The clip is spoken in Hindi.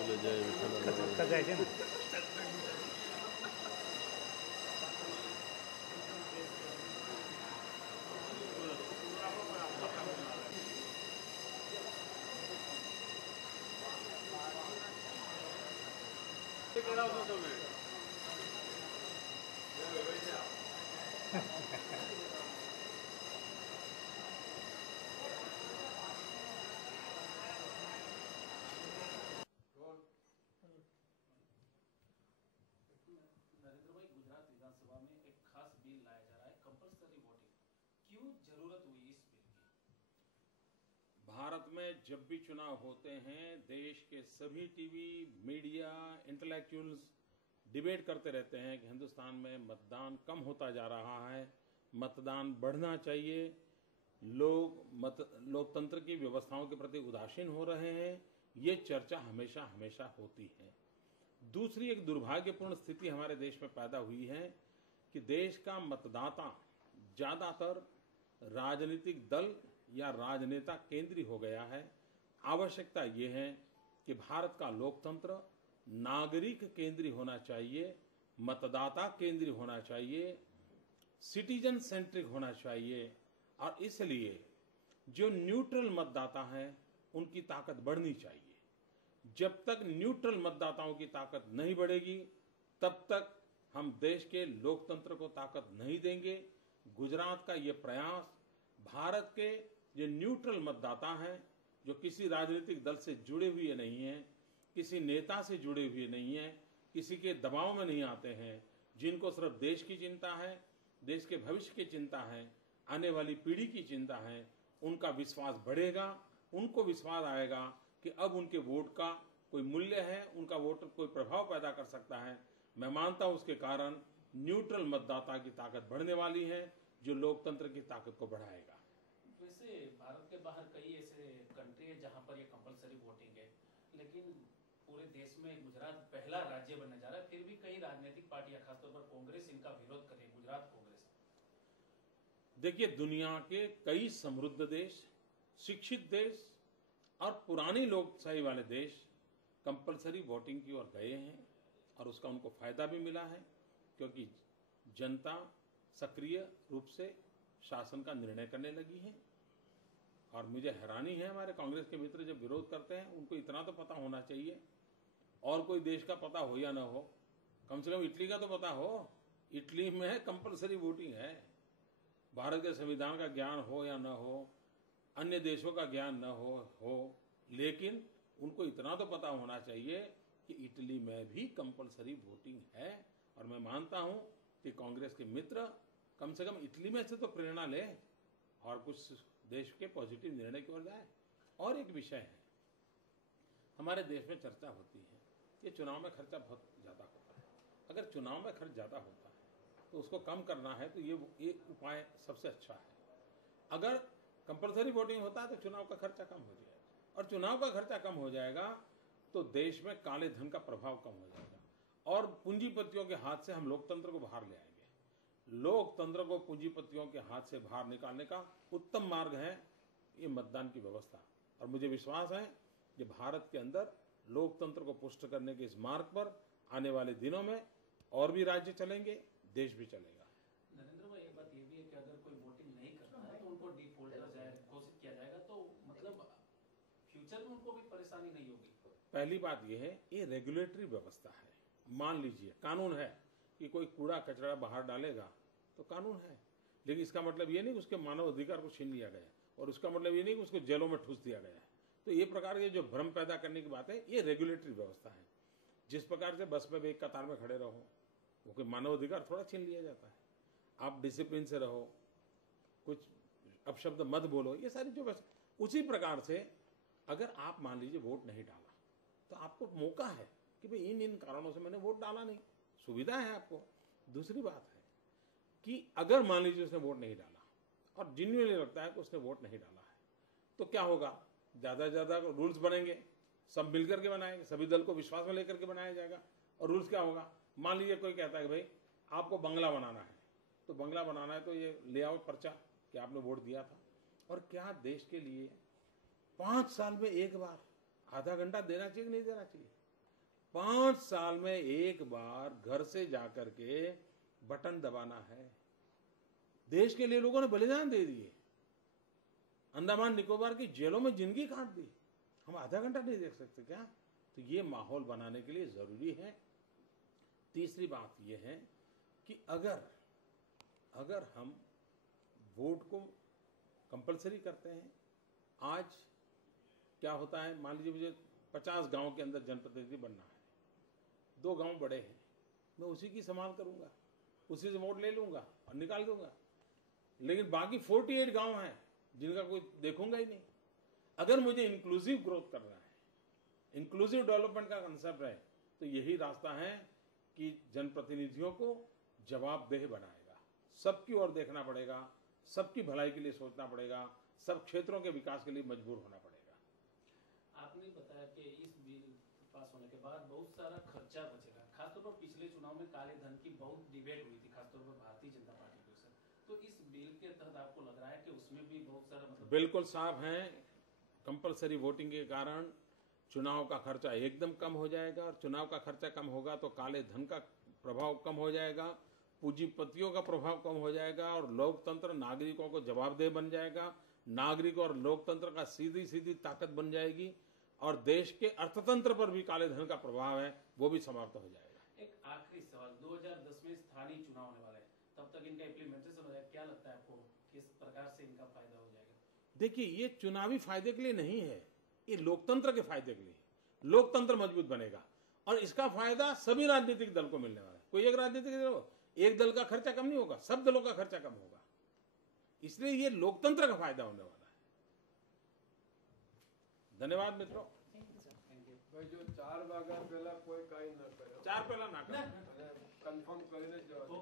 बोले जय विठ्ठल જાય છે ને नरेंद्र भाई, गुजरात विधानसभा में एक खास बिल लाया जा रहा है, कंपल्सरी वोटिंग। क्यों जरूरत हुई इस बिल की? भारत में जब भी चुनाव होते हैं देश के सभी टीवी मीडिया इंटेलेक्चुअल्स डिबेट करते रहते हैं कि हिंदुस्तान में मतदान कम होता जा रहा है, मतदान बढ़ना चाहिए, लोकतंत्र की व्यवस्थाओं के प्रति उदासीन हो रहे हैं। ये चर्चा हमेशा हमेशा होती है। दूसरी एक दुर्भाग्यपूर्ण स्थिति हमारे देश में पैदा हुई है कि देश का मतदाता ज्यादातर राजनीतिक दल या राजनेता केंद्रीय हो गया है। आवश्यकता ये है कि भारत का लोकतंत्र नागरिक केंद्रीय होना चाहिए, मतदाता केंद्रीय होना चाहिए, सिटीजन सेंट्रिक होना चाहिए। और इसलिए जो न्यूट्रल मतदाता हैं उनकी ताकत बढ़नी चाहिए। जब तक न्यूट्रल मतदाताओं की ताकत नहीं बढ़ेगी तब तक हम देश के लोकतंत्र को ताकत नहीं देंगे। गुजरात का ये प्रयास भारत के जो न्यूट्रल मतदाता हैं, जो किसी राजनीतिक दल से जुड़े हुए नहीं हैं, किसी नेता से जुड़े हुए नहीं हैं, किसी के दबाव में नहीं आते हैं, जिनको सिर्फ देश की चिंता है, देश के भविष्य की चिंता है, आने वाली पीढ़ी की चिंता है, उनका विश्वास बढ़ेगा। उनको विश्वास आएगा कि अब उनके वोट का कोई मूल्य है, उनका वोट कोई प्रभाव पैदा कर सकता है। मैं मानता हूं उसके कारण न्यूट्रल मतदाता की ताकत बढ़ने वाली है, जो लोकतंत्र की ताकत को बढ़ाएगा। वैसे भारत के बाहर कई ऐसे कंट्री है जहां पर ये कंपल्सरी वोटिंग है, लेकिन पूरे देश में गुजरात पहला राज्य बनने जा रहा है। फिर भी कई राजनीतिक पार्टियां, खासतौर पर कांग्रेस, इनका विरोध कर रही है, गुजरात कांग्रेस। देखिए, दुनिया के कई समृद्ध देश, शिक्षित देश और पुरानी लोकशाही वाले देश कंपलसरी वोटिंग की ओर गए हैं और उसका उनको फायदा भी मिला है, क्योंकि जनता सक्रिय रूप से शासन का निर्णय करने लगी है। और मुझे हैरानी है, हमारे कांग्रेस के मित्र जब विरोध करते हैं उनको इतना तो पता होना चाहिए, और कोई देश का पता हो या ना हो, कम से कम इटली का तो पता हो। इटली में कंपलसरी वोटिंग है। भारत के संविधान का ज्ञान हो या ना हो, अन्य देशों का ज्ञान न हो, लेकिन उनको इतना तो पता होना चाहिए कि इटली में भी कंपलसरी वोटिंग है। और मैं मानता हूं कि कांग्रेस के मित्र कम से कम इटली में से तो प्रेरणा ले और कुछ देश के पॉजिटिव निर्णय की ओर जाए। और एक विषय है, हमारे देश में चर्चा होती है कि चुनाव में खर्चा बहुत ज्यादा होता है। अगर चुनाव में खर्च ज्यादा होता है तो उसको कम करना है, तो ये उपाय सबसे अच्छा है। अगर कंपलसरी वोटिंग होता है तो चुनाव का खर्चा कम हो जाएगा, और चुनाव का खर्चा कम हो जाएगा तो देश में काले धन का प्रभाव कम हो जाएगा, और पूंजीपतियों के हाथ से हम लोकतंत्र को बाहर ले आएंगे। लोकतंत्र को पूंजीपतियों के हाथ से बाहर निकालने का उत्तम मार्ग है ये मतदान की व्यवस्था। और मुझे विश्वास है कि भारत के अंदर लोकतंत्र को पुष्ट करने के इस मार्ग पर आने वाले दिनों में और भी राज्य चलेंगे, देश भी चलेगा। नरेंद्र भाई, एक बात ये भी है कि अगर कोई वोटिंग नहीं करता है तो उनको डिफॉल्टर घोषित किया जाएगा, तो मतलब फ्यूचर में उनको भी परेशानी नहीं होगी। पहली बात यह है, ये रेगुलेटरी व्यवस्था है। मान लीजिए कानून है कि कोई कूड़ा कचरा बाहर डालेगा तो कानून है, लेकिन इसका मतलब ये नहीं कि उसके मानव अधिकार को छीन लिया गया, और उसका मतलब ये नहीं कि उसको जेलों में ठूस दिया गया है। तो ये प्रकार के जो भ्रम पैदा करने की बात है, ये रेगुलेटरी व्यवस्था है। जिस प्रकार से बस में एक कतार में खड़े रहो, वो कोई मानव अधिकार थोड़ा छीन लिया जाता है। आप डिसिप्लिन से रहो, कुछ अपशब्द मत बोलो, ये सारी जो बस उसी प्रकार से अगर आप मान लीजिए वोट नहीं डाला तो आपको मौका है कि भाई इन कारणों से मैंने वोट डाला नहीं, सुविधा है आपको। दूसरी बात है कि अगर मान लीजिए उसने वोट नहीं डाला और जिन्हें लगता है कि उसने वोट नहीं डाला है, तो क्या होगा, ज्यादा से ज्यादा रूल्स बनेंगे, सब मिलकर के बनाएंगे, सभी दल को विश्वास में लेकर के बनाया जाएगा। और रूल्स क्या होगा, मान लीजिए कोई कहता है कि भाई आपको बंगला बनाना है, तो बंगला बनाना है तो ये ले आओ पर्चा कि आपने वोट दिया था। और क्या देश के लिए 5 साल में एक बार आधा घंटा देना चाहिए कि नहीं देना चाहिए? 5 साल में एक बार घर से जाकर के बटन दबाना है। देश के लिए लोगों ने बलिदान दे दिए, अंडमान निकोबार की जेलों में जिंदगी काट दी। हम आधा घंटा नहीं देख सकते क्या? तो ये माहौल बनाने के लिए जरूरी है। तीसरी बात ये है कि अगर हम वोट को कंपलसरी करते हैं, आज क्या होता है, मान लीजिए मुझे 50 गांव के अंदर जनप्रतिनिधि बनना है, 2 गांव बड़े हैं, मैं उसी की संभाल करूंगा, उसी से वोट ले लूंगा और निकाल दूंगा। लेकिन बाकी 48 गांव हैं जिनका कोई देखूंगा ही नहीं। अगर मुझे इंक्लूसिव ग्रोथ करना है, इंक्लूसिव डेवलपमेंट का कंसेप्ट है, तो यही रास्ता है कि जनप्रतिनिधियों को जवाबदेह बनाएगा। सबकी ओर देखना पड़ेगा, सबकी भलाई के लिए सोचना पड़ेगा, सब क्षेत्रों के विकास के लिए मजबूर होना पड़ेगा। आपने बताया कि इस बिल पास होने के बाद बहुत सारा खर्चा बचेगा। खासतौर पर पिछले चुनाव में काले धन की बहुत डिबेट हुई थी, खासतौर पर भारतीय जनता पार्टी के साथ। तो इस बिल के तहत आपको लग रहा है कि उसमें भी बहुत सारा बिल्कुल साफ है। कंपलसरी वोटिंग के कारण चुनाव का खर्चा एकदम कम हो जाएगा, और चुनाव का खर्चा कम होगा तो काले धन का प्रभाव कम हो जाएगा, पूंजीपतियों का प्रभाव कम हो जाएगा, और लोकतंत्र नागरिकों को जवाबदेह बन जाएगा। नागरिक और लोकतंत्र का सीधी सीधी ताकत बन जाएगी, और देश के अर्थतंत्र पर भी काले धन का प्रभाव है वो भी समाप्त हो जाएगा। एक आखिरी सवाल, 2010 में स्थानीय चुनाव होने वाले हैं, तब तक इनका इम्प्लीमेंटेशन हो जाएगा, क्या लगता है आपको किस प्रकार से इनका फायदा हो जाएगा? देखिए, ये चुनावी फायदे के लिए नहीं है, ये लोकतंत्र के फायदे के लिए। लोकतंत्र मजबूत बनेगा और इसका फायदा सभी राजनीतिक दल को मिलने वाला है। कोई एक राजनीतिक दल, एक दल का खर्चा कम नहीं होगा, सब दलों का खर्चा कम होगा। इसलिए ये लोकतंत्र का फायदा होने वाला है। धन्यवाद मित्रों। भाई जो 4 वाग्या पहला कोई काई न करे, 4 પહેલા ના કરો। કન્ફર્મ કરીને જવા.